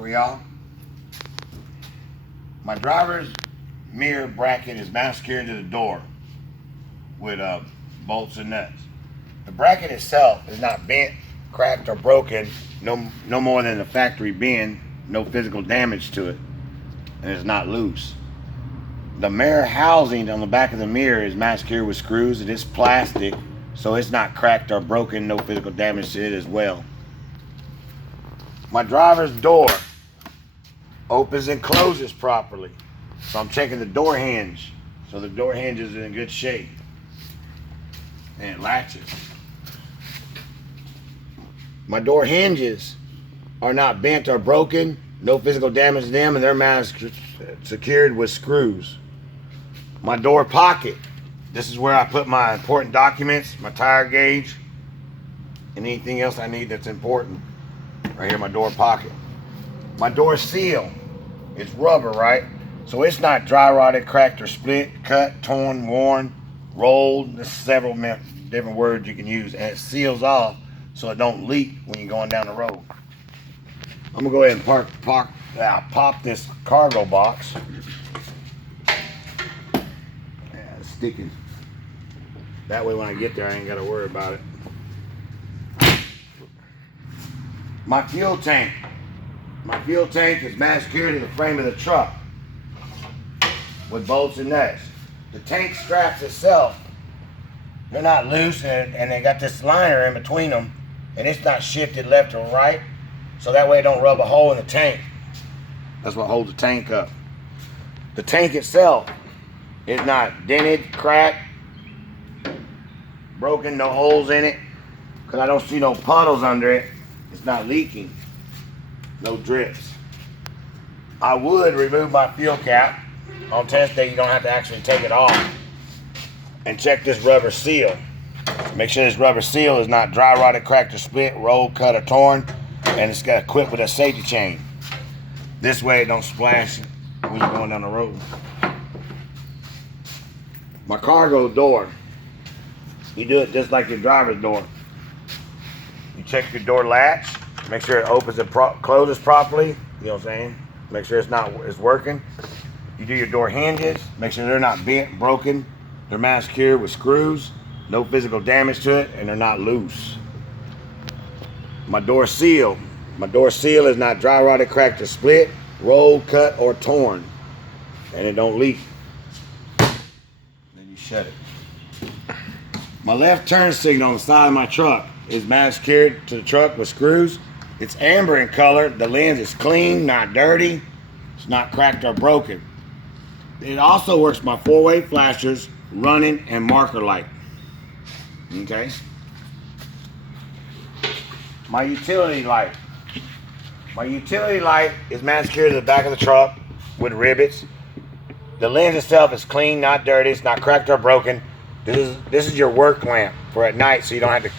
for y'all. My driver's mirror bracket is mounted secured to the door with bolts and nuts. The bracket itself is not bent, cracked, or broken, no more than the factory bend, no physical damage to it, and it's not loose. The mirror housing on the back of the mirror is mounted secured with screws. It is plastic, so it's not cracked or broken, no physical damage to it as well. My driver's door opens and closes properly, so I'm checking the door hinge, so the door hinge is in good shape, and it latches. My door hinges are not bent or broken, no physical damage to them, and they're mounted secured with screws. My door pocket, this is where I put my important documents, my tire gauge, and anything else I need that's important. Right here, my door pocket. My door seal, it's rubber, right? So it's not dry rotted, cracked, or split, cut, torn, worn, rolled. There's several different words you can use, and it seals off so it don't leak when you're going down the road. I'm gonna go ahead and pop this cargo box. Yeah, it's sticking. That way when I get there, I ain't gotta worry about it. My fuel tank. My fuel tank is mounted secured to the frame of the truck with bolts and nuts. The tank straps itself, they're not loose, and they got this liner in between them, and it's not shifted left or right, so that way it don't rub a hole in the tank. That's what holds the tank up. The tank itself is not dented, cracked, broken, no holes in it, because I don't see no puddles under it. It's not leaking, no drips. I would remove my fuel cap. On test day, you don't have to actually take it off. And check this rubber seal. Make sure this rubber seal is not dry rotted, cracked, or split, rolled, cut, or torn, and it's got equipped with a safety chain. This way it don't splash when you're going down the road. My cargo door, you do it just like your driver's door. You check your door latch, make sure it opens and closes properly. You know what I'm saying? Make sure it's working. You do your door hinges, make sure they're not bent, broken. They're mounted secured with screws, no physical damage to it, and they're not loose. My door seal is not dry rotted, cracked, or split, rolled, cut, or torn, and it don't leak. Then you shut it. My left turn signal on the side of my truck is mounted secured to the truck with screws. It's amber in color. The lens is clean, not dirty. It's not cracked or broken. It also works my four-way flashers, running, and marker light. Okay? My utility light. My utility light is mounted secured to the back of the truck with rivets. The lens itself is clean, not dirty. It's not cracked or broken. This is your work lamp for at night, so you don't have to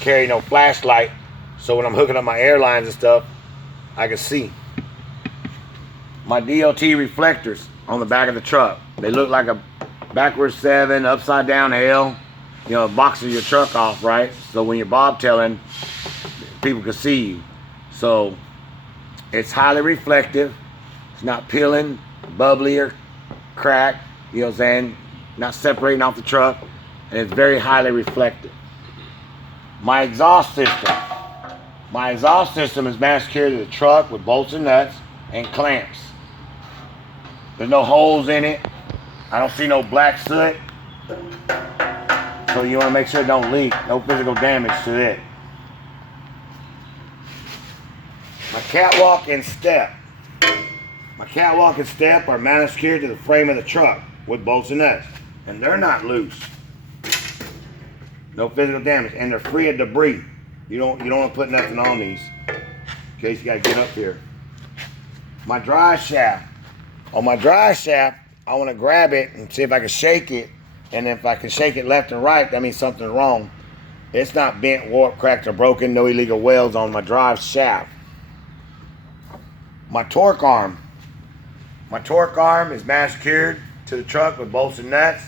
carry no flashlight. So when I'm hooking up my airlines and stuff, I can see. My DOT reflectors on the back of the truck. They look like a backwards 7, upside down L. You know, it boxes your truck off, right? So when you're bobtailing, people can see you. So it's highly reflective. It's not peeling, bubbly, or cracked. You know what I'm saying? Not separating off the truck. And it's very highly reflective. My exhaust system. My exhaust system is mounted secured to the truck with bolts and nuts and clamps. There's no holes in it. I don't see no black soot. So you want to make sure it don't leak. No physical damage to it. My catwalk and step. My catwalk and step are mounted secured to the frame of the truck with bolts and nuts. And they're not loose. No physical damage. And they're free of debris. You don't want to put nothing on these in case you got to get up here. My drive shaft. On my drive shaft, I want to grab it and see if I can shake it. And if I can shake it left and right, that means something's wrong. It's not bent, warped, cracked, or broken. No illegal welds on my drive shaft. My torque arm. My torque arm is mounted secured to the truck with bolts and nuts.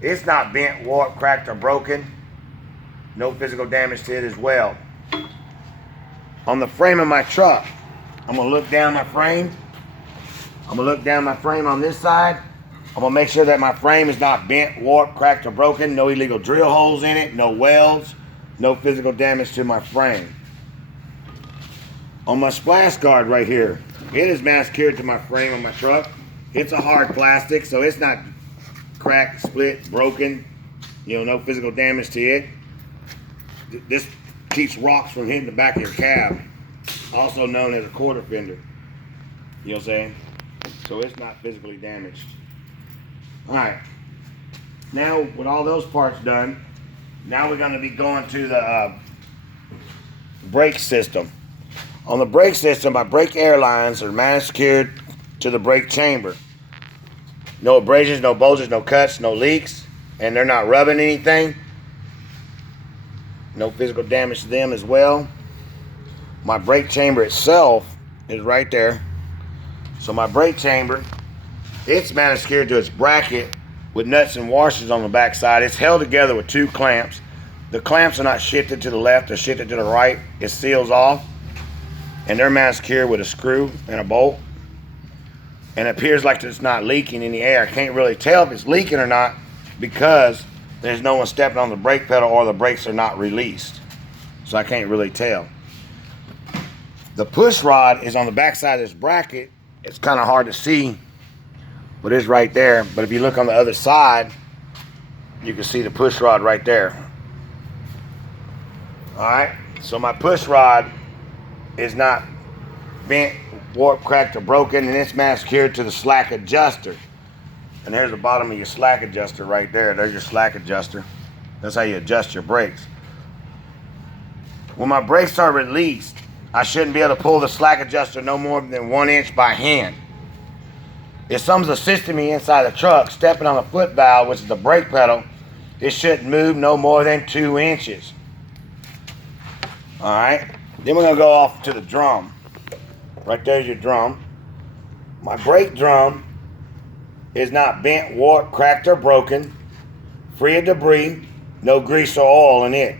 It's not bent, warped, cracked, or broken. No physical damage to it as well. On the frame of my truck, I'm gonna look down my frame. I'm gonna look down my frame on this side. I'm gonna make sure that my frame is not bent, warped, cracked, or broken. No illegal drill holes in it, no welds, no physical damage to my frame. On my splash guard right here, it is mass-cured to my frame on my truck. It's a hard plastic, so it's not cracked, split, broken. You know, no physical damage to it. This keeps rocks from hitting the back of your cab, also known as a quarter fender. You know what I'm saying? So it's not physically damaged. All right. Now, with all those parts done, now we're going to be going to the brake system. On the brake system, my brake air lines are mass-cured to the brake chamber. No abrasions, no bulges, no cuts, no leaks, and they're not rubbing anything. No physical damage to them as well. My brake chamber itself is right there. So my brake chamber, it's mass-cured to its bracket with nuts and washers on the back side. It's held together with 2 clamps. The clamps are not shifted to the left or shifted to the right. It seals off. And they're mass-cured with a screw and a bolt. And it appears like it's not leaking in the air. I can't really tell if it's leaking or not because there's no one stepping on the brake pedal or the brakes are not released. So I can't really tell. The push rod is on the back side of this bracket. It's kind of hard to see, but it's right there. But if you look on the other side, you can see the push rod right there. All right, so my push rod is not bent, warped, cracked, or broken, and it's mass-cured to the slack adjuster. And there's the bottom of your slack adjuster right there. There's your slack adjuster. That's how you adjust your brakes. When my brakes are released, I shouldn't be able to pull the slack adjuster no more than 1 inch by hand. If someone's assisting me inside the truck, stepping on the foot valve, which is the brake pedal, it shouldn't move no more than 2 inches. All right. Then we're going to go off to the drum. Right there's your drum. My brake drum is not bent, warped, cracked, or broken. Free of debris. No grease or oil in it.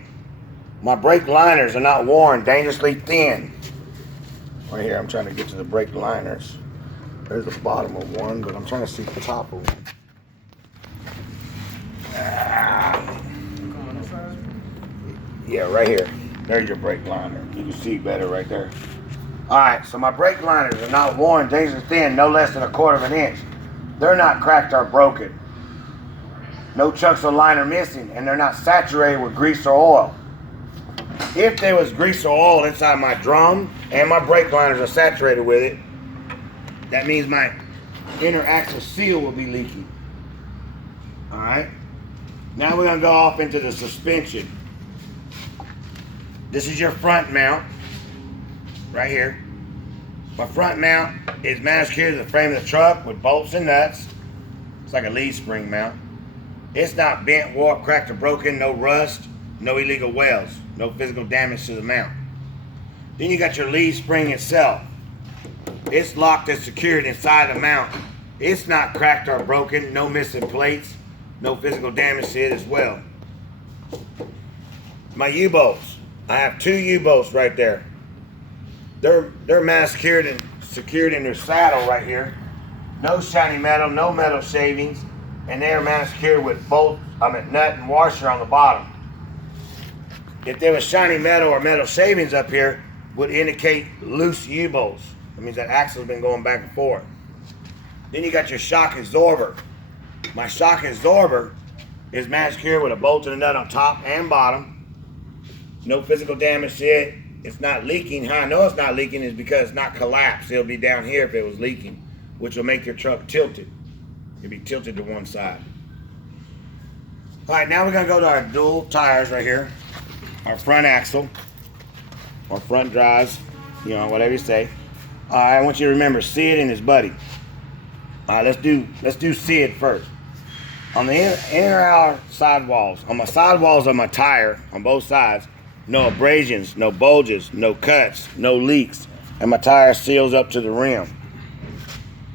My brake liners are not worn, dangerously thin. Right here, I'm trying to get to the brake liners. There's the bottom of one, but I'm trying to see the top of one. Yeah, right here. There's your brake liner. You can see better right there. All right, so my brake liners are not worn, dangerously thin, no less than 1/4 inch. They're not cracked or broken. No chunks of liner missing, and they're not saturated with grease or oil. If there was grease or oil inside my drum and my brake liners are saturated with it, that means my inner axle seal will be leaking. All right. Now we're going to go off into the suspension. This is your front mount right here. My front mount is mass-cured to the frame of the truck with bolts and nuts. It's like a lead spring mount. It's not bent, warped, cracked, or broken. No rust, no illegal welds, no physical damage to the mount. Then you got your lead spring itself. It's locked and secured inside the mount. It's not cracked or broken. No missing plates, no physical damage to it as well. My U-bolts. I have 2 U-bolts right there. They're mass-cured and secured in their saddle right here. No shiny metal, no metal shavings, and they're mass-cured with nut and washer on the bottom. If there was shiny metal or metal shavings up here, would indicate loose U-bolts. That means that axle's been going back and forth. Then you got your shock absorber. My shock absorber is mass-cured with a bolt and a nut on top and bottom. No physical damage to it. It's not leaking. How I know it's not leaking is because it's not collapsed. It'll be down here if it was leaking, which will make your truck tilted. It'll be tilted to one side. All right, now we're going to go to our dual tires right here. Our front axle, or front drives, you know, whatever you say. All right, I want you to remember Sid and his buddy. All right, let's do Sid first. On the inner outer sidewalls, on my sidewalls of my tire, on both sides, no abrasions, no bulges, no cuts, no leaks, and my tire seals up to the rim.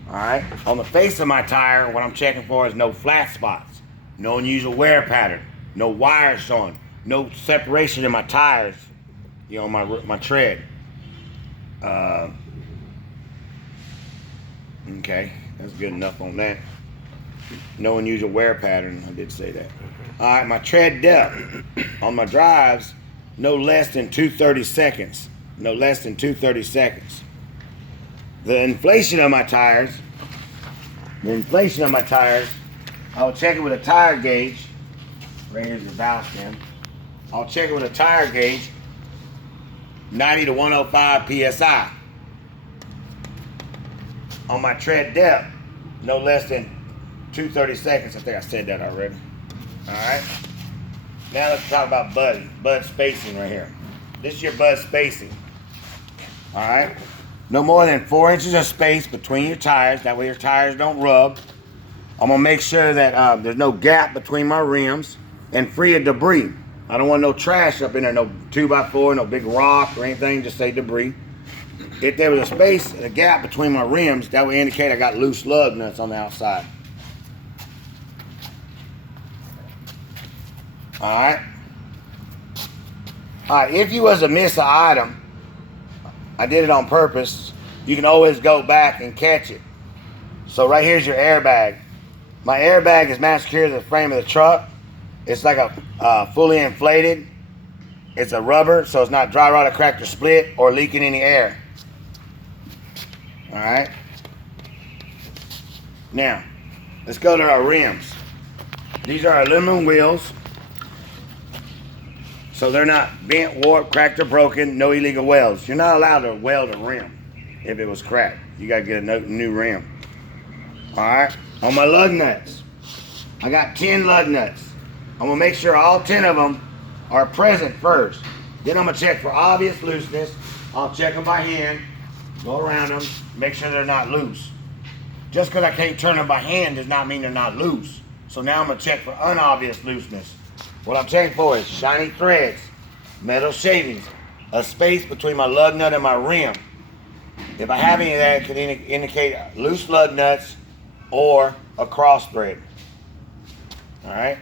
All right. On the face of my tire, what I'm checking for is no flat spots, no unusual wear pattern, no wires showing, no separation in my tires, you know, my tread. Okay, that's good enough on that. No unusual wear pattern, I did say that. Alright, my tread depth on my drives, no less than 230 seconds. No less than 230 seconds. The inflation of my tires, I will check it with a tire gauge. Right here's the valve stem. I'll check it with a tire gauge, 90 to 105 PSI. On my tread depth, no less than 230 seconds. I think I said that already. Alright. Now let's talk about bud spacing right here. This is your bud spacing. Alright. No more than 4 inches of space between your tires. That way your tires don't rub. I'm going to make sure that there's no gap between my rims and free of debris. I don't want no trash up in there, no 2x4, no big rock or anything, just say debris. If there was a space, a gap between my rims, that would indicate I got loose lug nuts on the outside. Alright. Alright, if you was to miss an item, I did it on purpose, you can always go back and catch it. So right here's your airbag. My airbag is mounted secure to the frame of the truck. It's like a fully inflated. It's a rubber, so it's not dry rotted, cracked, or split, or leaking any air. Alright. Now, let's go to our rims. These are aluminum wheels. So they're not bent, warped, cracked, or broken. No illegal welds. You're not allowed to weld a rim if it was cracked. You got to get a new rim. Alright. On my lug nuts, I got 10 lug nuts. I'm going to make sure all 10 of them are present first. Then I'm going to check for obvious looseness. I'll check them by hand, go around them, make sure they're not loose. Just because I can't turn them by hand does not mean they're not loose. So now I'm going to check for unobvious looseness. What I'm checking for is shiny threads, metal shavings, a space between my lug nut and my rim. If I have any of that, it could indicate loose lug nuts or a cross thread. Alright.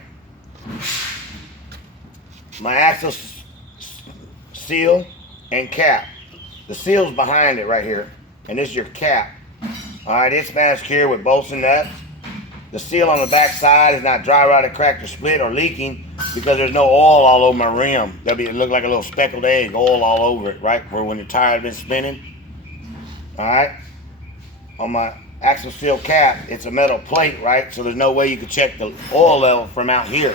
My axle seal and cap. The seal's behind it right here. And this is your cap. Alright, it's masked here with bolts and nuts. The seal on the back side is not dry rotted, cracked, or split, or leaking because there's no oil all over my rim. It look like a little speckled egg, oil all over it, right? For when your tire has been spinning. Alright. On my axle seal cap, it's a metal plate, right? So there's no way you can check the oil level from out here.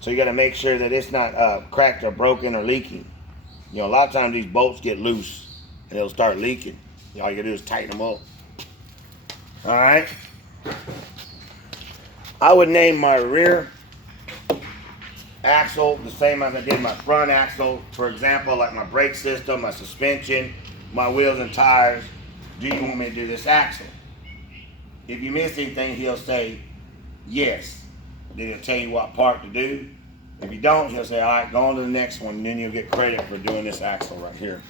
So you got to make sure that it's not cracked or broken or leaking. You know, a lot of times these bolts get loose and they'll start leaking. All you got to do is tighten them up. Alright. I would name my rear axle the same as I did my front axle. For example, like my brake system, my suspension, my wheels and tires. Do you want me to do this axle? If you miss anything, he'll say yes. Then he'll tell you what part to do. If you don't, he'll say, all right, go on to the next one, and then you'll get credit for doing this axle right here.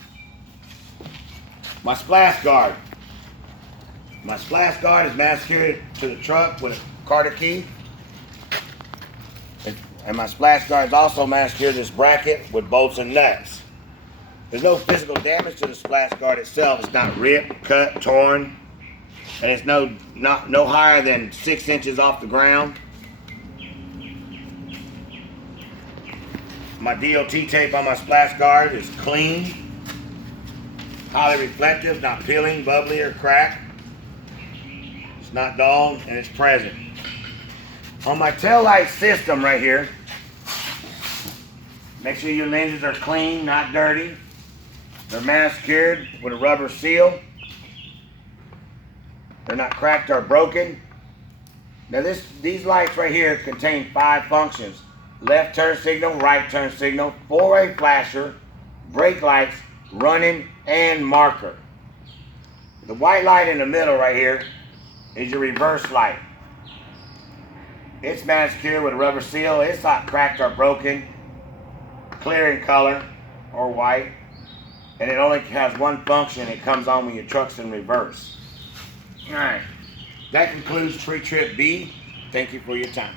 My splash guard. My splash guard is mastered to the truck with a Carter key. And my splash guard is also mastered to this bracket with bolts and nuts. There's no physical damage to the splash guard itself. It's not ripped, cut, torn. And it's no higher than 6 inches off the ground. My DOT tape on my splash guard is clean, highly reflective, not peeling, bubbly, or cracked. It's not dull, and it's present. On my tail light system right here, make sure your lenses are clean, not dirty. They're mask-cured with a rubber seal. They're not cracked or broken. Now these lights right here contain 5 functions. Left turn signal, right turn signal, 4-way flasher, brake lights, running, and marker. The white light in the middle right here is your reverse light. It's mask-cured with a rubber seal. It's not cracked or broken, clear in color or white. And it only has one function. It comes on when your truck's in reverse. Alright, that concludes Tree Trip B. Thank you for your time.